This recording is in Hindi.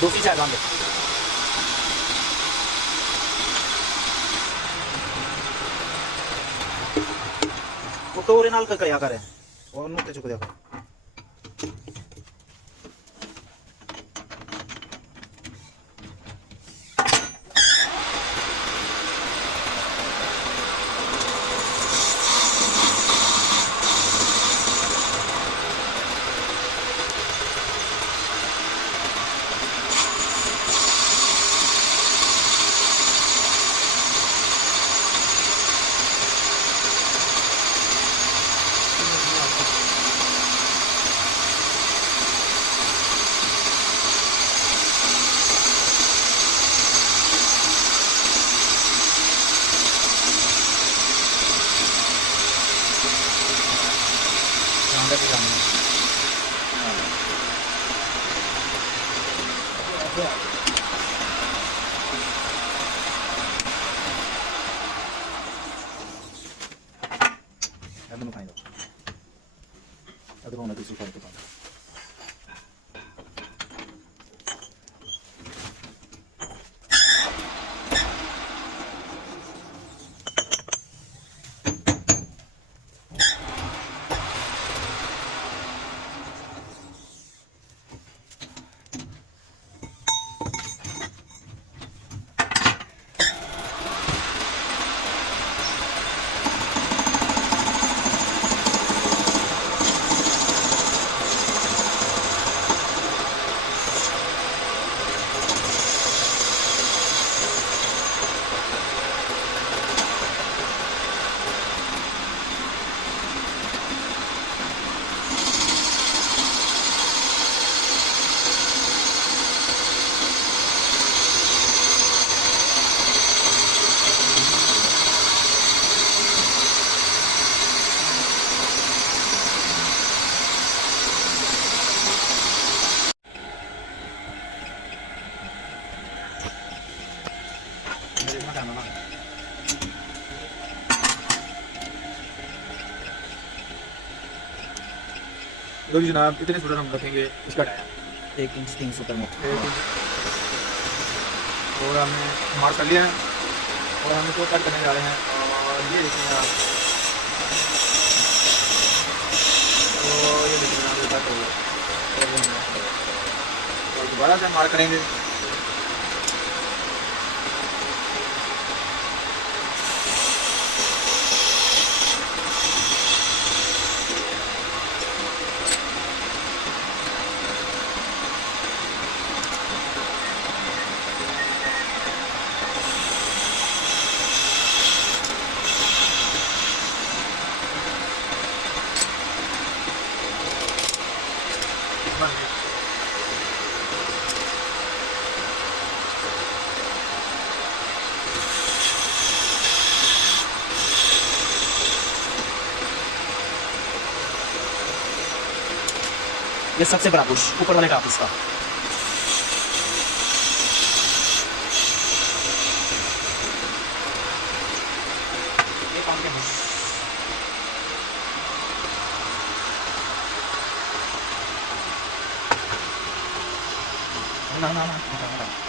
दूसरी चाय बांध दे। वो तो ओरे नाल का क्या करे और नुते चुक दिया। Abbiamo kind of. Abbiamo una piece of लो जी जनाब, इतने स्टूडेंट हम रखेंगे इसका टायर 1 इंच 300 पर और हमने मार्क कर लिया है और हम इसको कट करने जा रहे हैं। और ये देखिए आप, तो ये देखिए जनाब ये कट हो गया और दोबारा से मार्क करेंगे। ये सबसे बड़ा पुश ऊपर वाले का इसका। ये काम के पुश ना ना ना